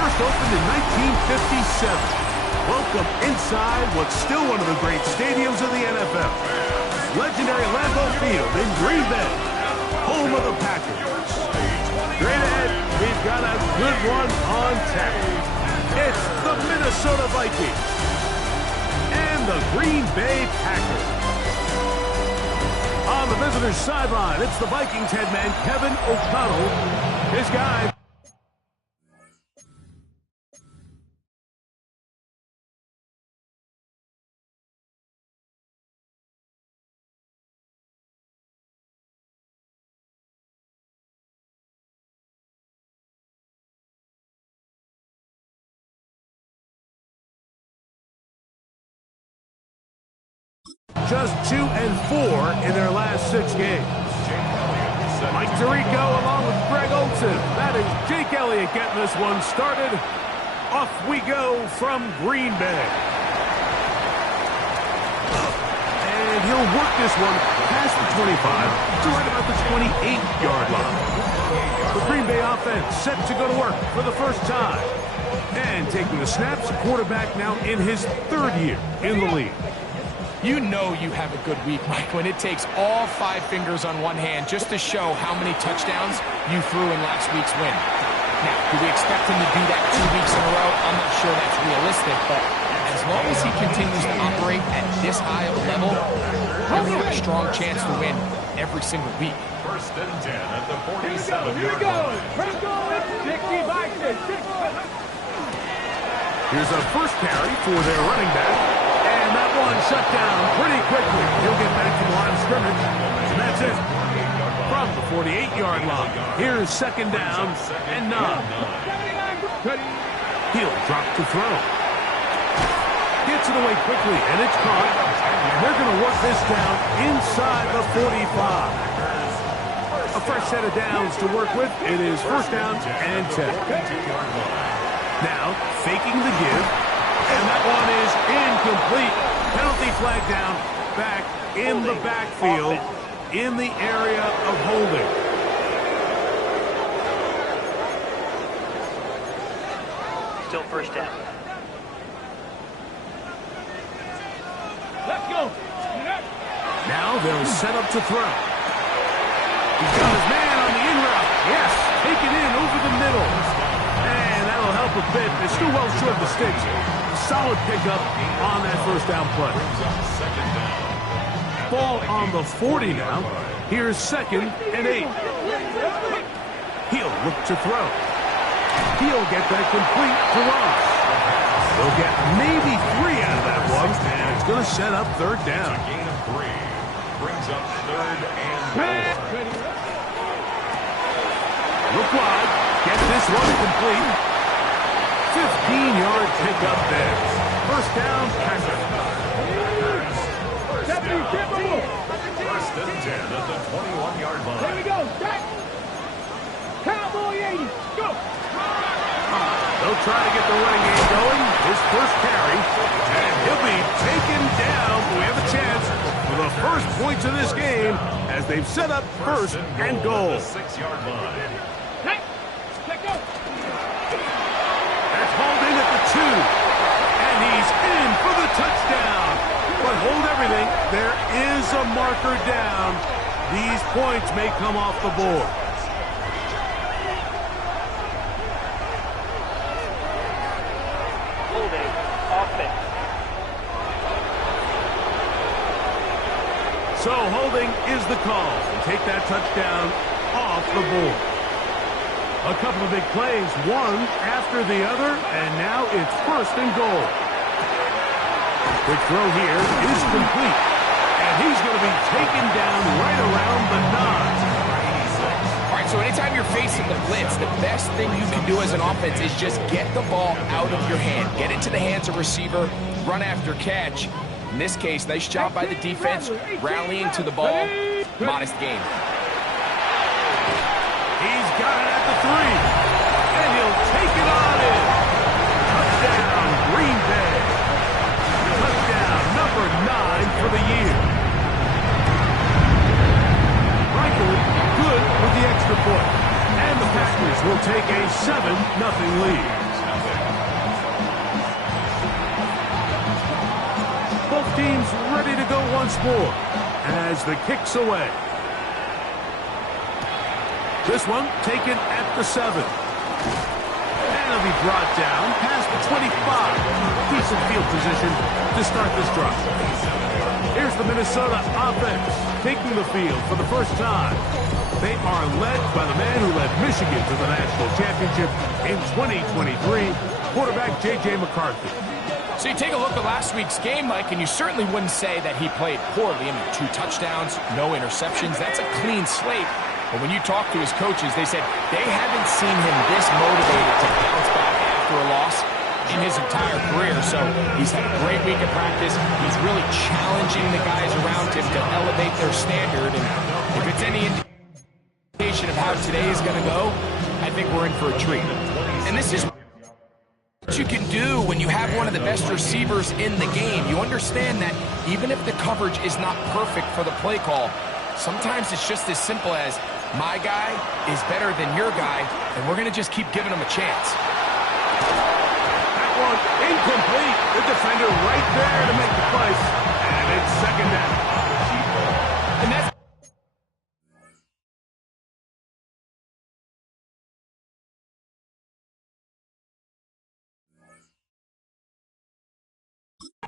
first opened in 1957. Welcome inside what's still one of the great stadiums of the NFL. Legendary Lambeau Field in Green Bay, home of the Packers. Straight ahead, we've got a good one on tap. It's the Minnesota Vikings and the Green Bay Packers. On the visitor's sideline, it's the Vikings head man, Kevin O'Connell. His guy. Just 2-4 in their last 6 games. Mike Tirico along with Greg Olsen. That is Jake Elliott getting this one started. Off we go from Green Bay. And he'll work this one past the 25 to right about the 28-yard line. The Green Bay offense set to go to work for the first time. And taking the snaps, quarterback now in his 3rd year in the league. You know you have a good week, Mike, when it takes all 5 fingers on one hand just to show how many touchdowns you threw in last week's win. Now, do we expect him to do that 2 weeks in a row? I'm not sure that's realistic, but as long as he continues to operate at this high of a level, he'll have a strong chance to win every single week. 1st and 10 at the 47-yard line. Here's a first carry for their running back. And that one shut down pretty quickly. He'll get back to the line of scrimmage. And that's it. From the 48-yard line. Here's 2nd down and 9. He'll drop to throw. Gets it away quickly, and it's caught. And they're going to work this down inside the 45. A fresh set of downs to work with. It is 1st down and 10. Now, faking the give. And that one is incomplete. Penalty flag down, back in the backfield, in the area of holding. Still 1st down. Let's go. Now they'll set up to throw. He's got his man on the in route. Yes, take it in over the middle. And that'll help a bit. They're still well short of the sticks. Solid pickup on that 1st down play. Ball on the 40 now. Here's 2nd and 8. He'll look to throw. He'll get that complete to Ross. They'll get maybe 3 out of that one, and it's going to set up 3rd down. Gain of 3 brings up 3rd and 4. Look wide. Get this one complete. 15-yard pickup there. 1st down, Packers. 1st and 10 at the 21-yard line. Here we go. Cowboy 80. Go. They'll try to get the running game going. His first carry. And he'll be taken down. We have a chance for the first points of this game as they've set up 1st and goal. 6-yard line. Hauled in at the 2. And he's in for the touchdown. But hold everything. There is a marker down. These points may come off the board. Holding offense. So holding is the call. Take that touchdown off the board. A couple of big plays, one after the other, and now it's 1st and goal. Quick throw here is complete, and he's going to be taken down right around the 9. All right, so anytime you're facing the blitz, the best thing you can do as an offense is just get the ball out of your hand. Get into the hands of receiver, run after catch. In this case, nice job by the defense, rallying to the ball. Modest gain. He's got it at the 3, and he'll take it on in. Touchdown, Green Bay. Touchdown number 9 for the year. Reichel good with the extra point. And the Packers will take a 7-0 lead. seems ready to go once more as the kick's away. This one taken at the 7. And it'll be brought down past the 25. Decent field position to start this drive. Here's the Minnesota offense taking the field for the first time. They are led by the man who led Michigan to the national championship in 2023, quarterback J.J. McCarthy. So you take a look at last week's game, Mike, and you certainly wouldn't say that he played poorly. I mean, 2 touchdowns, no interceptions. That's a clean slate. But when you talk to his coaches, they said they haven't seen him this motivated to bounce back after a loss in his entire career. So he's had a great week of practice. He's really challenging the guys around him to elevate their standard. And if it's any indication of how today is going to go, I think we're in for a treat. And this is what you can do when you have one of the best receivers in the game. You understand that even if the coverage is not perfect for the play call, sometimes it's just as simple as my guy is better than your guy, and we're going to just keep giving him a chance. That one incomplete. The defender right there to make the play. And it's second down. And that's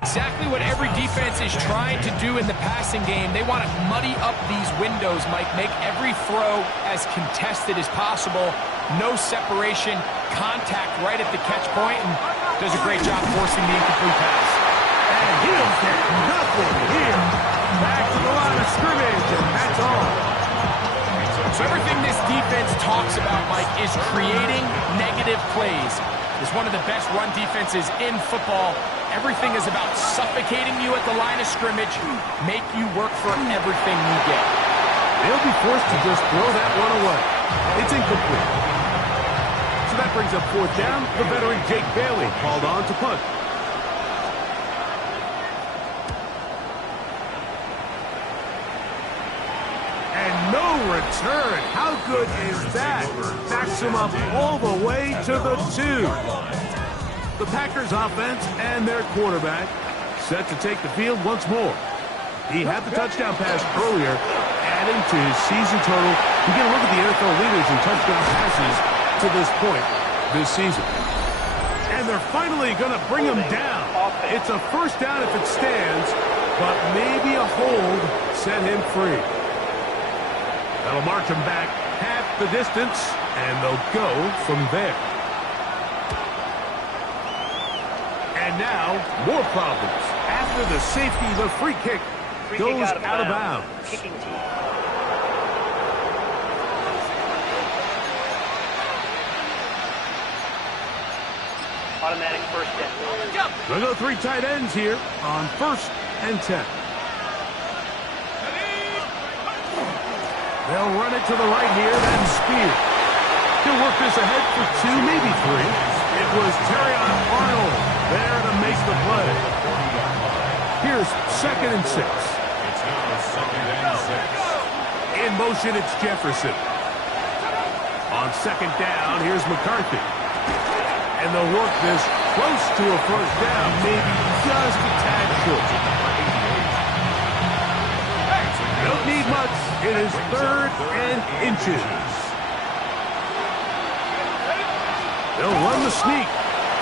exactly what every defense is trying to do in the passing game. They want to muddy up these windows, Mike, make every throw as contested as possible. No separation, contact right at the catch point, and does a great job forcing the incomplete pass. And he'll get nothing here. Back to the line of scrimmage, and that's all. So everything this defense talks about, Mike, is creating negative plays. It's one of the best run defenses in football. Everything is about suffocating you at the line of scrimmage, make you work for everything you get. They'll be forced to just throw that one away. It's incomplete. So that brings up 4th down. The veteran Jake Bailey called on to punt. And no return. How good is that? Backs him up all the way to the 2. The Packers offense and their quarterback set to take the field once more. He had the touchdown pass earlier, adding to his season total. You get a look at the NFL leaders in touchdown passes to this point this season. And they're finally going to bring him down. It's a first down if it stands, but maybe a hold set him free. That'll march him back half the distance, and they'll go from there. And now, more problems. After the safety, the free kick goes out of bounds. Kicking team. Automatic first down. They'll go 3 tight ends here on 1st and 10. They'll run it to the right here, then speed. He'll work this ahead for 2, maybe 3. It was Terrion Arnold there to make the play. Here's 2nd and 6. It's now 2nd and 6. In motion, it's Jefferson. On 2nd down, here's McCarthy. And they'll work this close to a first down, maybe just a tad short. Don't need much. It is 3rd and inches. They'll run the sneak.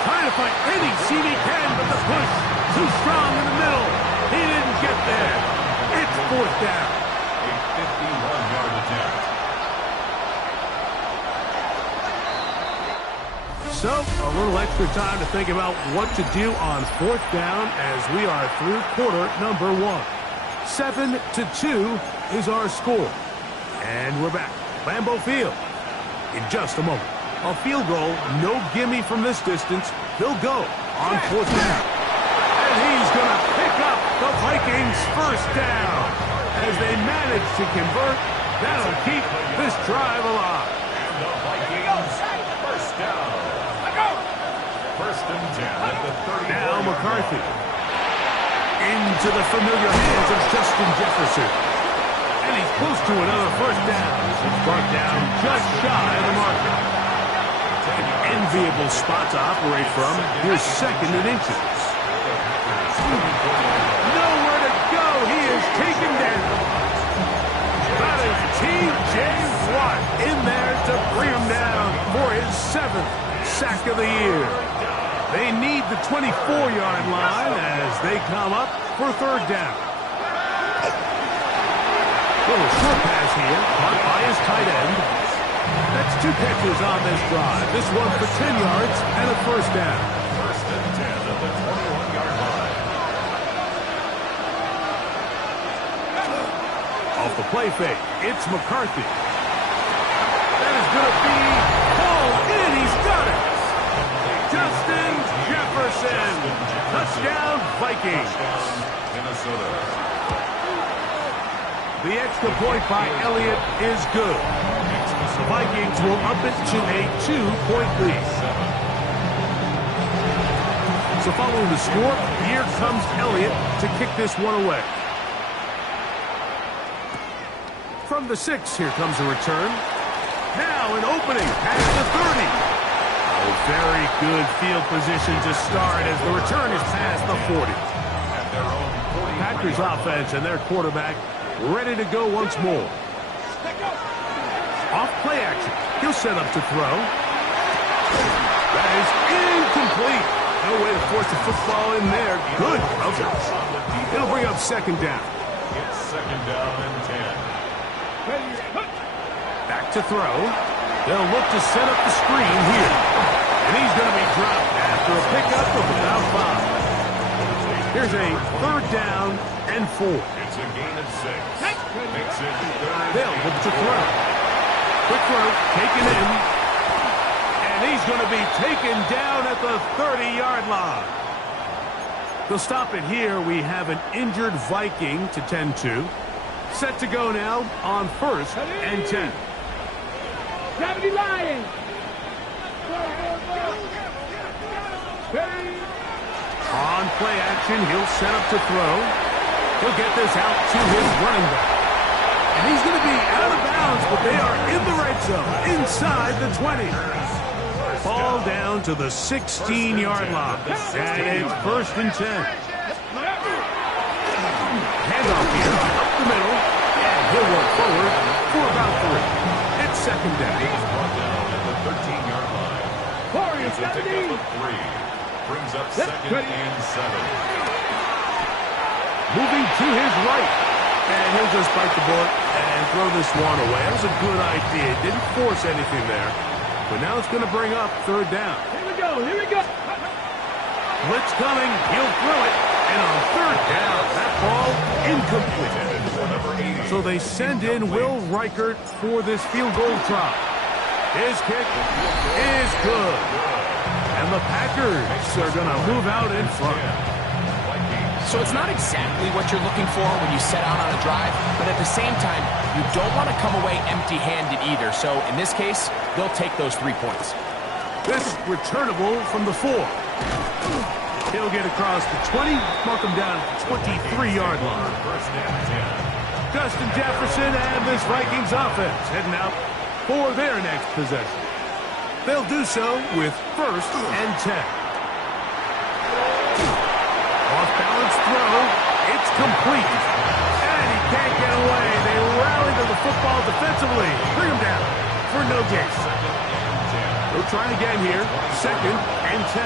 Trying to find any seam he can, but the push too strong in the middle. He didn't get there. It's 4th down. A 51-yard attempt. So, a little extra time to think about what to do on 4th down as we are through quarter number 1. 7-2 is our score. And we're back. Lambeau Field in just a moment. A field goal, no gimme from this distance. They'll go on 4th down. And he's going to pick up the Vikings' first down. As they manage to convert, that'll keep this drive alive. And the Vikings first down. 1st and 10 at the 30. Now McCarthy. Into the familiar hands of Justin Jefferson. And he's close to another first down. It's brought down just shy of the marker. An enviable spot to operate from. Here's 2nd and inches. Nowhere to to bring him down for his 7th sack of the year. They need the 24-yard line as they come up for 3rd down. Little short pass here, caught by his tight end. That's 2 catches on this drive. This one for 10 yards and a 1st down. 1st and 10 at the 21-yard line. Off the play fake, it's McCarthy. That is going to be pulled in. He's got it. Justin Jefferson. Touchdown, Vikings. Minnesota. The extra point by Elliott is good. The Vikings will up it to a 2-point lead. So following the score, here comes Elliott to kick this one away. From the 6, here comes a return. Now an opening past the 30. Oh, very good field position to start as the return is past the 40. Packers offense and their quarterback ready to go once more. Off play action. He'll set up to throw. That is incomplete. No way to force the football in there. Good coverage. It'll bring up 2nd down. It's 2nd down and 10. Back to throw. They'll look to set up the screen here. And he's going to be dropped after a pickup of about 5. Here's a 3rd down and 4. It's a gain of 6. Makes it 3rd. They'll look to throw. Quick throw, taken in. And he's going to be taken down at the 30-yard line. They'll stop it here. We have an injured Viking to tend to. Set to go now on 1st and 10. Gravity Lions! On play action, he'll set up to throw. He'll get this out to his running back. And he's going to be out of bounds, but they are in the red zone, inside the 20. Ball down to the 16-yard line. And it's 1st and 10. Handoff here, up the middle, and he'll work forward for about 3. It's 2nd down. He's brought down at the 13-yard line. It's a pickup of 3. Brings up 2nd and 7. Moving to his right. And he'll just bite the bullet and throw this one away. That was a good idea. Didn't force anything there. But now it's going to bring up 3rd down. Here we go, here we go. Blitz coming. He'll throw it. And on 3rd down, that ball incomplete. So they send in Will Reichert for this field goal try. His kick is good. And the Packers are going to move out in front. So it's not exactly what you're looking for when you set out on a drive, but at the same time, you don't want to come away empty-handed either. So in this case, they'll take those 3 points. This returnable from the 4. He'll get across the 20, mark him down at the 23-yard line. 1st and 10. Justin Jefferson and this Vikings offense heading out for their next possession. They'll do so with 1st and 10. Off-balance throw. It's complete. And he can't get away. They rally to the football defensively. Bring him down for no gain. They'll try again here. 2nd and 10.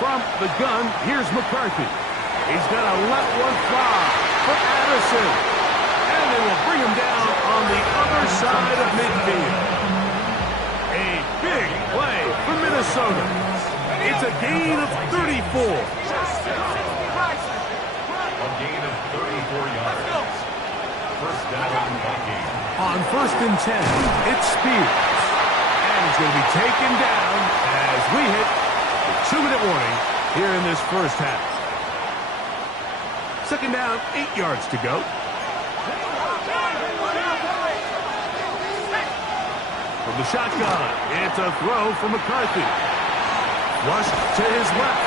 From the gun, here's McCarthy. He's going to let one fly for Addison. And they will bring him down on the other side of midfield. A big play for Minnesota. It's a gain of 34. A gain of 34 yards. 1st down, Vikings. On 1st and 10, it's Spears. And he's going to be taken down as we hit the 2-minute warning here in this 1st half. 2nd down, 8 yards to go. From the shotgun, it's a throw for McCarthy. Flush to his left.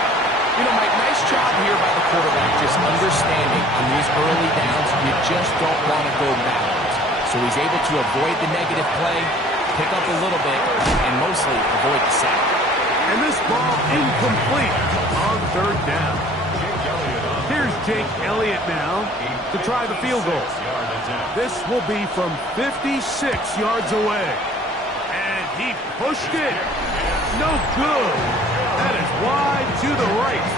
You know, Mike, nice job here by the quarterback, just understanding on these early downs, you just don't want to go backwards. So he's able to avoid the negative play, pick up a little bit, and mostly avoid the sack. And this ball incomplete on 3rd down. Here's Jake Elliott now to try the field goal. This will be from 56 yards away. And he pushed it. No good. That is wide to the right.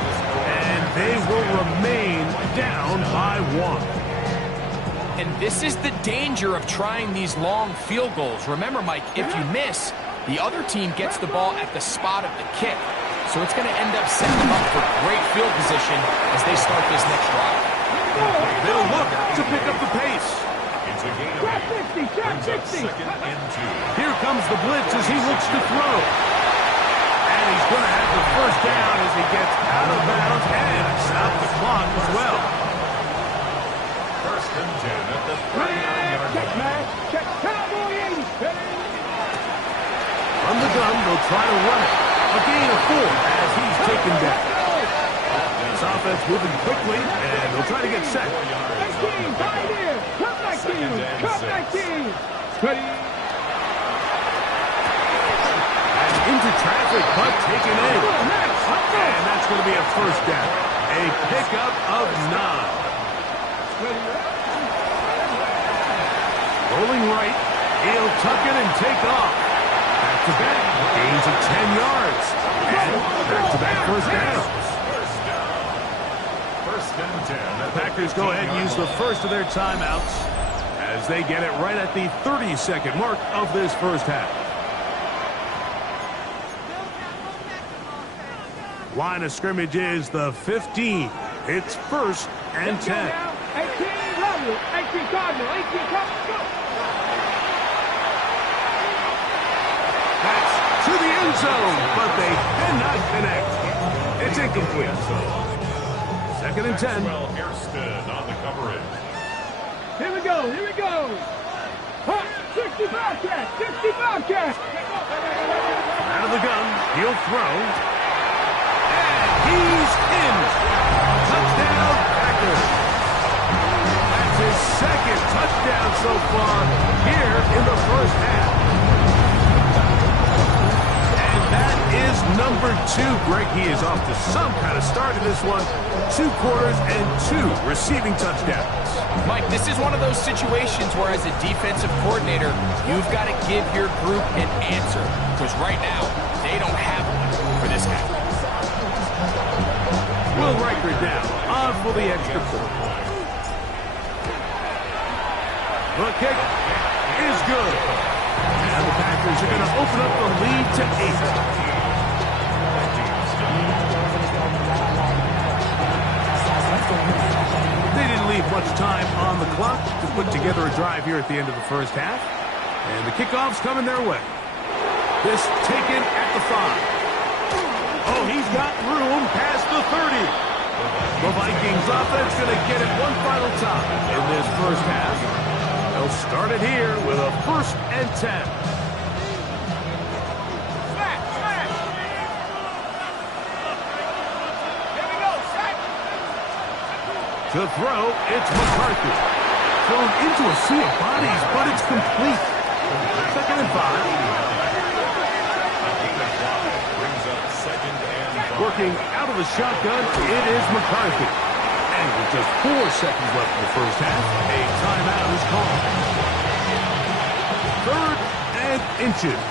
And they will remain down by 1. And this is the danger of trying these long field goals. Remember, Mike, if you miss, the other team gets the ball at the spot of the kick. So it's going to end up setting them up for great field position as they start this next drive. They'll look to pick up the pace. It's a gain of 8. 60. Second and 2. Here comes the blitz as he looks to throw. And he's going to have the first down as he gets out of bounds and stop the clock as well. First and 10 at the 39-yard Check, line. man. Check. Cowboy 80. From the gun, they'll try to run it. A gain of 4 as he's taken down. This offense moving quickly, and they'll try to get set. 19, right here. Come 19. Come 19. Ready. And into traffic, but taken in. And that's going to be a first down. A pickup of 9. Rolling right. He'll tuck it and take off. Back-to-back. Gains of 10 yards. And back-to-back first downs. First and 10. The Packers go ahead and use the first of their timeouts as they get it right at the 30-second mark of this first half. Line of scrimmage is the 15. It's first and 10. 18 Romeo. 18 Cardinal. 18 Cardinal. Go. That's to the end zone, but they cannot connect. It's incomplete. Second and 10. Well, Hairston on the coverage. Here we go. Here we go. 60 Bobcat. 60 Bobcat. Out of the gun. He'll throw. And he's in. Touchdown, Packers. That's his second touchdown so far here in the first half. That is number 2, Greg. He is off to some kind of start in this one. 2 quarters and 2 receiving touchdowns. Mike, this is one of those situations where as a defensive coordinator, you've got to give your group an answer. Because right now, they don't have one for this half. Will Riker down on for the extra point. The kick is good. And the Packers are going to open up the lead to 8. They didn't leave much time on the clock to put together a drive here at the end of the first half. And the kickoff's coming their way. This taken at the 5. Oh, he's got room past the 30. The Vikings offense going to get it one final time in this first half. They'll start it here with a first and 10. To throw, it's McCarthy. Thrown into a sea of bodies, but it's complete. Second and 5. Working out of the shotgun, it is McCarthy. And with just 4 seconds left in the first half, a timeout is called. Third and inches.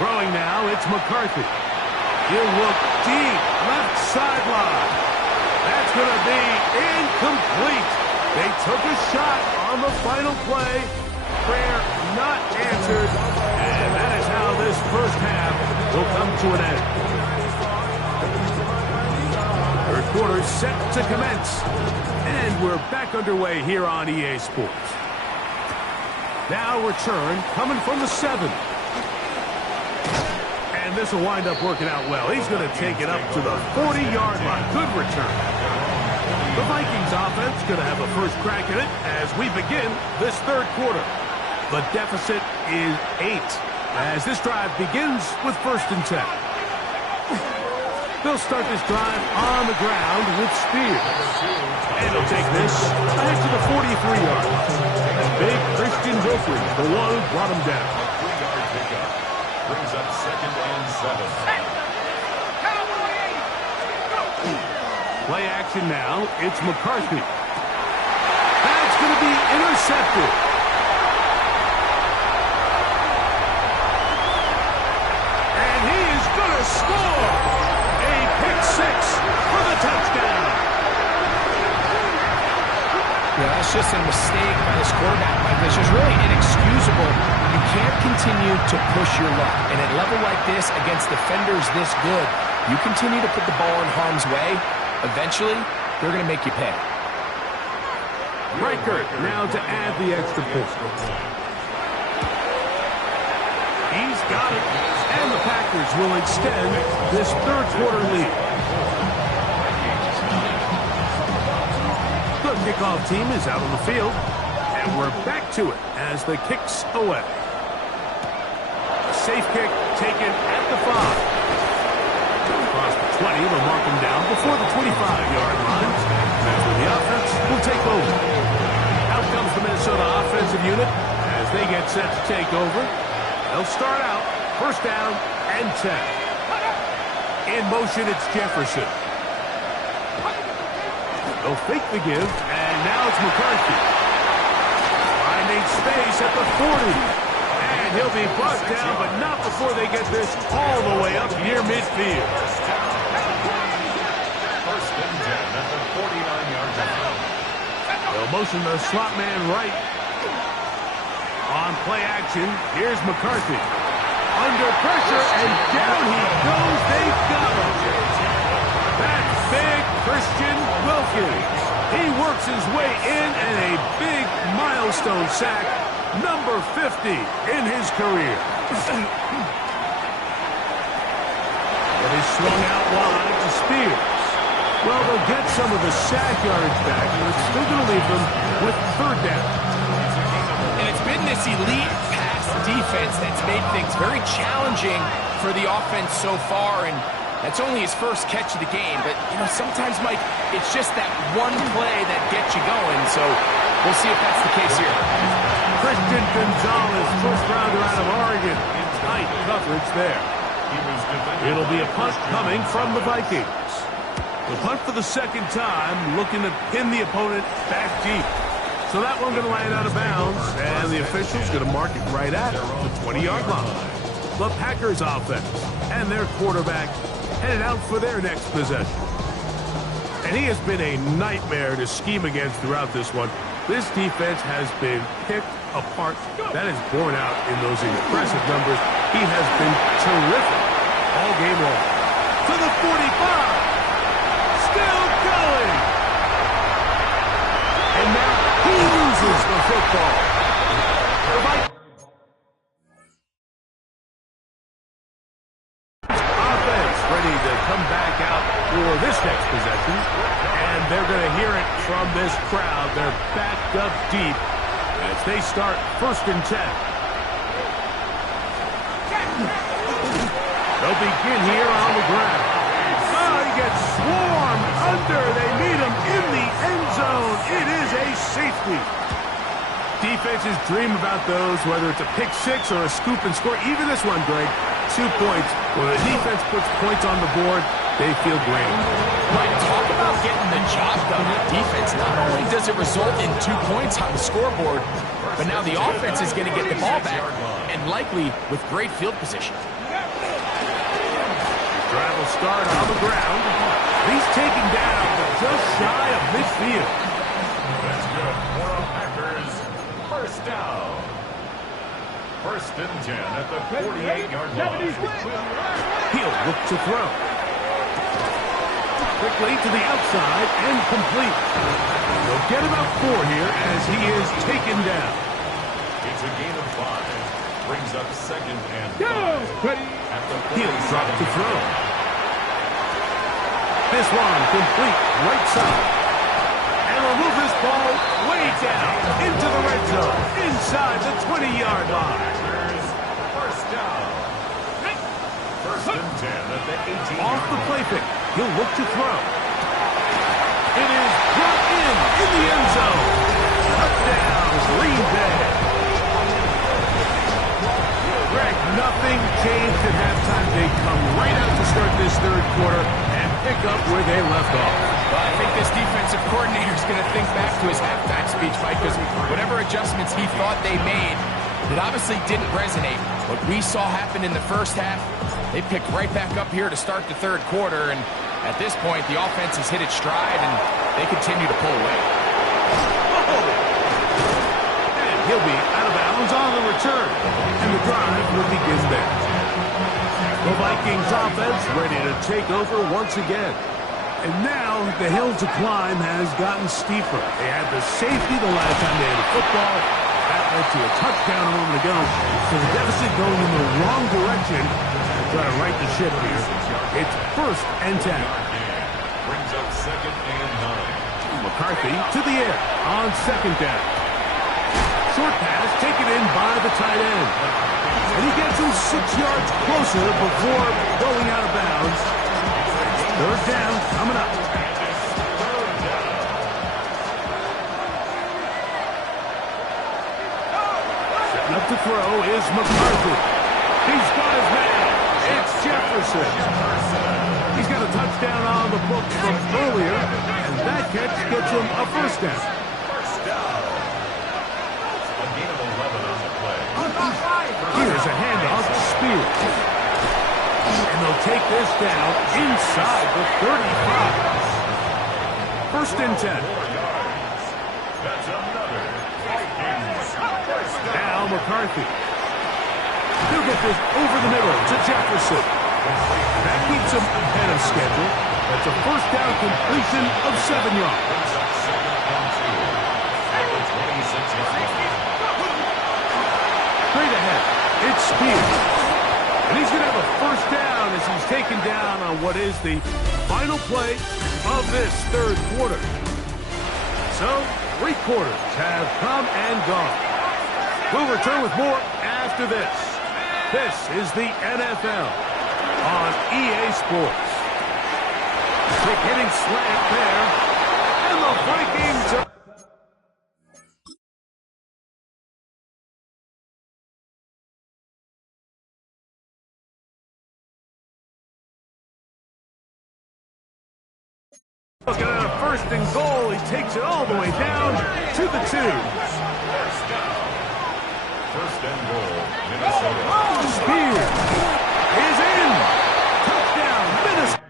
Throwing now, it's McCarthy. He'll look deep, left sideline. That's going to be incomplete. They took a shot on the final play. Prayer not answered. And that is how this first half will come to an end. Third quarter set to commence. And we're back underway here on EA Sports. Now return coming from the 7. And this will wind up working out well. He's going to take it up to the 40-yard line. Good return. The Vikings offense going to have a first crack at it as we begin this third quarter. The deficit is 8 as this drive begins with first and 10. They'll start this drive on the ground with Spears. And he'll take this ahead to the 43-yard line. And big Christian Joffrey, the one who brought him down. Brings up second and 7. Play action now. It's McCarthy. That's going to be intercepted. And he is going to score. A pick six for the touchdown. Yeah, that's just a mistake by this quarterback, Mike. That's just really inexcusable. You can't continue to push your luck. And at a level like this, against defenders this good, you continue to put the ball in harm's way, eventually, they're going to make you pay. Riker now to add the extra point. He's got it. And the Packers will extend this third quarter lead. The kickoff team is out on the field. And we're back to it as the kick's away. A safe kick taken at the 5. Across the 20, they'll mark him down before the 25-yard line. That's where the offense will take over. Out comes the Minnesota offensive unit as they get set to take over. They'll start out first down and 10. In motion, it's Jefferson. They'll fake the give, and now it's McCarthy. Finding space at the 40. And he'll be brought down, but not before they get this all the way up near midfield. First and 10 at the 49-yard line. They'll motion the slot man right. On play action, here's McCarthy. Under pressure, and down he goes. They've got him. That's big Christian Wilkins. He works his way in, and a big milestone sack, number 50 in his career. But he swung out wide to Spears. Well, they'll get some of the sack yardage back, but it's still going to leave them with third down. And it's been this elite pass defense that's made things very challenging for the offense so far, and that's only his first catch of the game. But, you know, sometimes, Mike, it's just that one play that gets you going, so we'll see if that's the case here. Christian Gonzalez, first rounder out of Oregon. Tight coverage there. It'll be a punt coming from the Vikings. The punt for the second time, looking to pin the opponent back deep. So that one going to land out of bounds, and the official's going to mark it right at the 20-yard line. The Packers offense and their quarterback headed out for their next possession. And he has been a nightmare to scheme against throughout this one. This defense has been picked apart. That is borne out in those impressive numbers. He has been terrific all game long. To the 45. Still going. And now he loses the football. Offense ready to come back out for this next possession. And they're going to hear it from this crowd. They're backed up deep as they start first and 10. They'll begin here on the ground. Oh, he gets swarmed under. They meet him in the end zone. It is a safety. Defenses dream about those, whether it's a pick six or a scoop and score. Even this one, Greg, 2 points. When the defense puts points on the board, they feel great. Right, talk about getting the job done on defense. Not only does it result in 2 points on the scoreboard, but now the offense is going to get the ball back, and likely with great field position. Drive will start on the ground. He's taken down, but just shy of midfield. That's good for the Packers. First down. First and 10 at the 48-yard line. He'll look to throw. Quickly to the outside and complete. They'll get about 4 here as he is taken down. It's a gain of 5. Brings up second and 5. He'll drop to throw. This one complete right side. And will move this ball way down into the red zone inside the 20-yard line. First down. First and 10 at the 18-yard line. Off the play pick. He'll look to throw. It is brought in the end zone. Touchdown, Green Bay. Greg, nothing changed at halftime. They come right out to start this third quarter and pick up where they left off. Well, I think this defensive coordinator is going to think back to his halftime speech, Mike, because whatever adjustments he thought they made, it obviously didn't resonate. What we saw happen in the first half, they picked right back up here to start the third quarter, and at this point, the offense has hit its stride, and they continue to pull away. And he'll be out of bounds on the return, and the drive will begin there. The Vikings offense ready to take over once again. And now the hill to climb has gotten steeper. They had the safety the last time they had a football. That led to a touchdown a moment ago. So the deficit going in the wrong direction. They're trying to right the ship here. It's 1st and 10. Brings up 2nd and 9. McCarthy to the air on 2nd down. Short pass taken in by the tight end. And he gets him 6 yards closer before going out of bounds. 3rd down coming up. Setting up to throw is McCarthy. He's got his man. It's Jefferson. He's got a touchdown on the books from earlier, and that catch gets him a 1st down. A gain of 11 on the play. Here's a handoff to Spears. And they'll take this down inside the 35. 1st and 10. That's another Vikings. Now McCarthy. He'll get this over the middle to Jefferson. That keeps him ahead of schedule. That's a 1st down completion of 7 yards. Straight ahead, it's Spears. And he's going to have a 1st down as he's taken down on what is the final play of this 3rd quarter. So, 3 quarters have come and gone. We'll return with more after this. This is the NFL on EA Sports. Quick hitting slant there. And the Vikings are... Looking at a 1st and goal, he takes it all the way down to the 2. 1st and goal, Minnesota. Spears is in. Touchdown, Minnesota.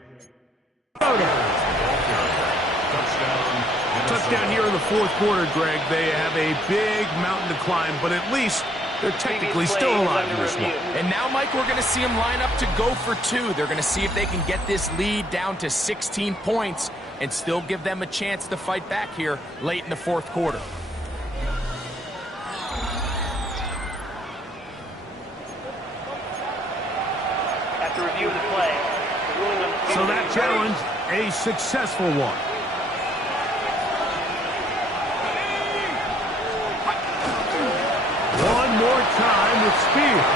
Touchdown here in the 4th quarter, Greg. They have a big mountain to climb, but at least they're technically still alive in this one. And now, Mike, we're going to see them line up to go for 2. They're going to see if they can get this lead down to 16 points and still give them a chance to fight back here late in the 4th quarter. After review of the play, the ruling on the field. So that challenge, a successful one. One more time with Spears.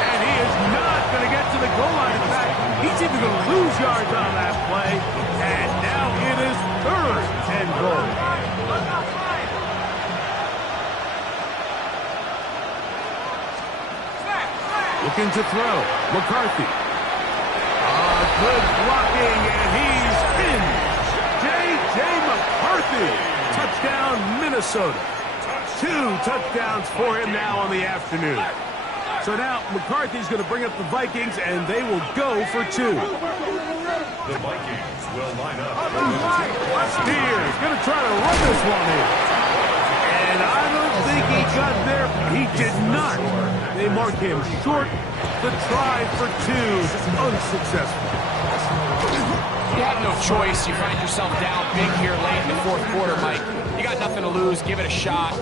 And he is not going to get to the goal line. In fact, he's even going to lose yards on that play. And now it is 3rd and goal. Looking to throw. McCarthy. Good blocking, and he's in. J.J. McCarthy. Touchdown, Minnesota. 2 touchdowns for him now on the afternoon. So now McCarthy's going to bring up the Vikings, and they will go for 2. The Vikings will line up. Spears going to try to run this one in. And I don't think he got there. He did not. They mark him short. The try for 2 unsuccessful. You have no choice. You find yourself down big here late in the 4th quarter, Mike. You got nothing to lose. Give it a shot.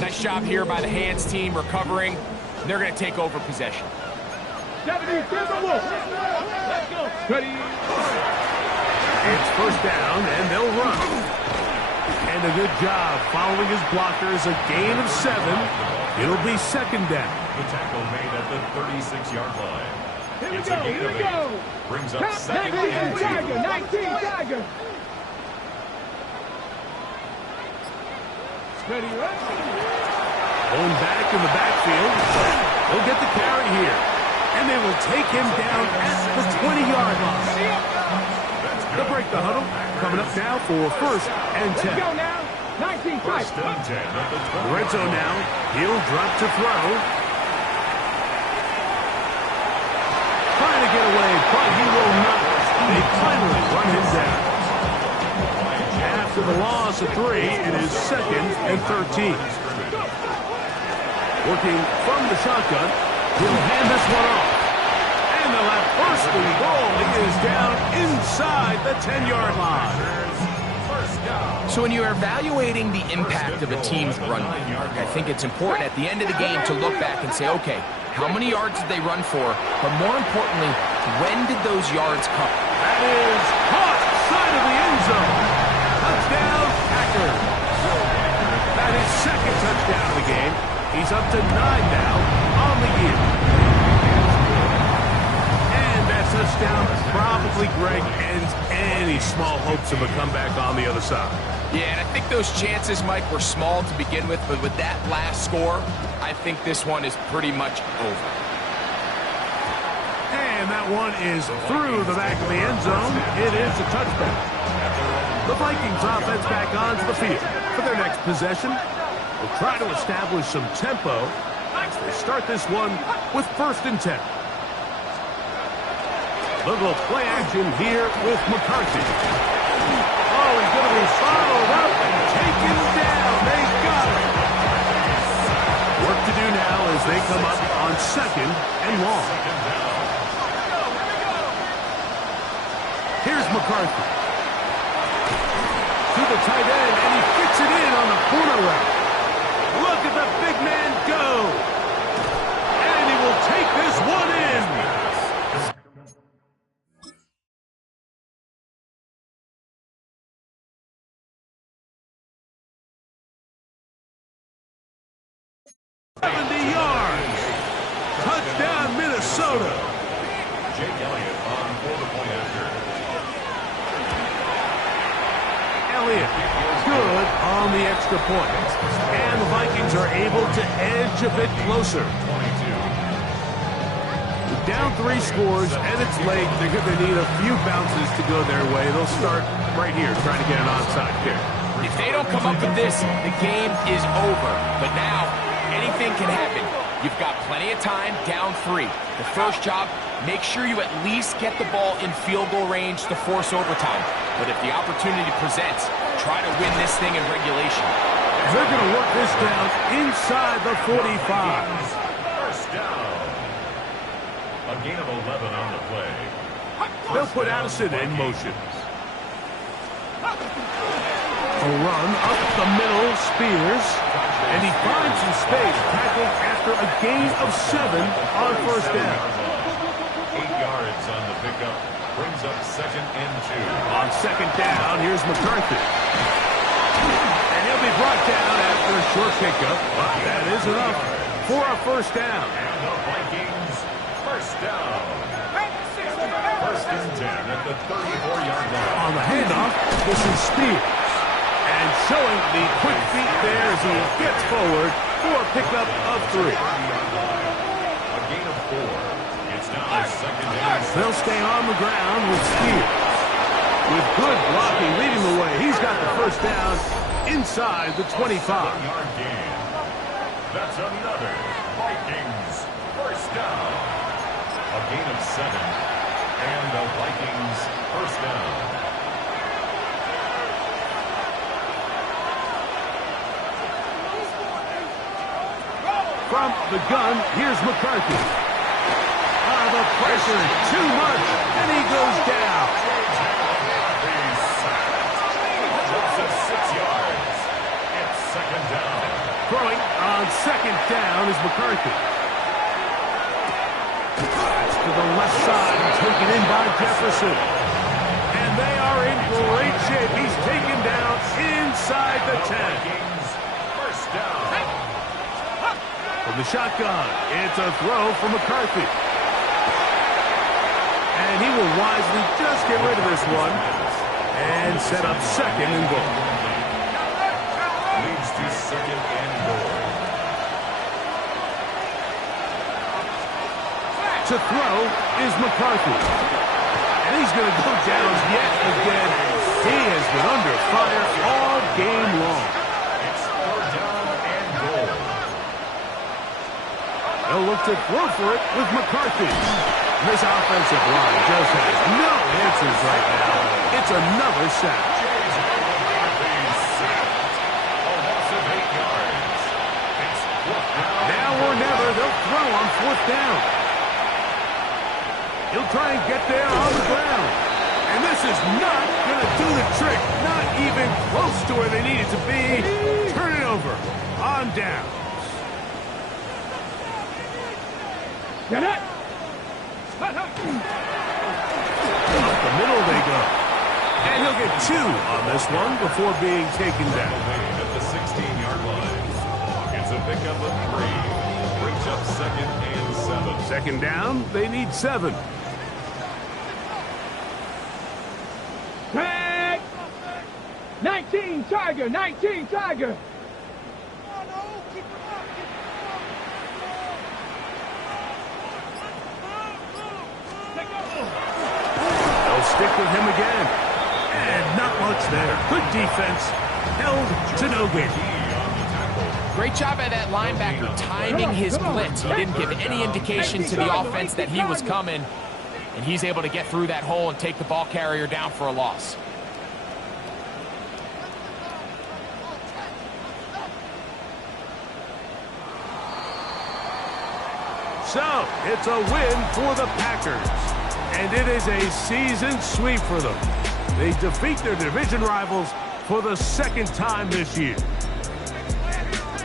Nice job here by the hands team recovering. They're going to take over possession. 70, let's go. Ready. It's 1st down, and they'll run. And a good job following his blockers. A gain of 7. It'll be 2nd down. The tackle made at the 36-yard line. Here we It's go, a gain here of we 8. go. Brings up Top 2nd 19 and 2. Tiger, 19 Tiger. Ready, ready. Going back in the backfield. He'll get the carry here. And they will take him down at the 20-yard line. They'll break the huddle. Coming up now for first and 10. Let's go now. 19 First tight. and 10 at the 20. Red zone now. He'll drop to throw. Trying to get away, but he will not. They finally run him down. After the loss of 3, it is second and 13. Working from the shotgun, he'll hand this one off. And they'll have first and goal. He is down inside the 10-yard line. So when you're evaluating the impact of a team's run game, I think it's important at the end of the game to look back and say, okay, how many yards did they run for? But more importantly, when did those yards come? That is caught side of the end zone. Touchdown, Packers. That is second touchdown of the game. He's up to 9 now on the year. And that touchdown probably, Greg, ends any small hopes of a comeback on the other side. Yeah, and I think those chances, Mike, were small to begin with, but with that last score, I think this one is pretty much over. And that one is through the back of the end zone. It is a touchback. The Vikings offense back onto the field for their next possession. Will try to establish some tempo as they start this one with first and 10. Little play action here with McCarthy. Oh, he's going to be followed up and taken down. They got it. Work to do now as they come up on second and long. Here's McCarthy. To the tight end, and he fits it in on the corner route. Look at the big man go. And he will take this one in. Touchdown, Minnesota. Jake Elliott on for the point after. Elliott, good on the extra point. And the Vikings are able to edge a bit closer. 22. Down 3 scores, and it's late. They're going to need a few bounces to go their way. They'll start right here, trying to get an onside kick. If they don't come up with this, the game is over. But now, anything can happen. You've got plenty of time, down 3. The first job, make sure you at least get the ball in field goal range to force overtime. But if the opportunity presents, try to win this thing in regulation. They're going to work this down inside the 45. First down. A gain of 11 on the play. They'll put Addison in motion. A run up the middle, Spears. And he finds some space, tackled after a gain of 7 on first down. 8 yards on the pickup. Brings up second and 2. On second down, here's McCarthy. And he'll be brought down after a short pickup. But that is enough for a first down. And the Vikings, first down. First and 10 at the 34-yard line. On the handoff, this is Spears. And showing the quick feet there as he gets forward for a pickup of 3. A gain of 4. It's now second down. They'll stay on the ground with Spears. With good blocking leading the way, he's got the first down inside the 25. 7-yard gain. That's another Vikings first down. A gain of 7. And the Vikings first down. From the gun, here's McCarthy. The pressure, too much, and he goes down. He's sacked. Drops it 6 yards. It's second down. Throwing on second down is McCarthy. That's to the left side, taken in by Jefferson. And they are in great shape. He's taken down inside the 10. Vikings first down. From the shotgun, it's a throw for McCarthy. And he will wisely just get rid of this one and set up second and goal. Leads to second and goal. To throw is McCarthy. And he's going to go down yet again. He has been under fire all game long. It's 4th down and goal. They'll look to throw for it with McCarthy. This offensive line just has no answers right now. It's another sack. Now or never, they'll throw on 4th down. He'll try and get there on the ground. And this is not going to do the trick. Not even close to where they need it to be. Turn it over. On down. Get it! Up the middle they go. And he'll get 2 on this one before being taken down. At the 16-yard line. It's a pickup of 3. Brings up 2nd and 7. Second down, they need 7. Tag! 19 Tiger, 19 Tiger. They'll stick with him again. And not much there. Good defense. Held to no gain. Great job by that linebacker timing his blitz. He didn't give any indication to the offense that he was coming, and he's able to get through that hole and take the ball carrier down for a loss. So, it's a win for the Packers. And it is a season sweep for them. They defeat their division rivals for the 2nd time this year.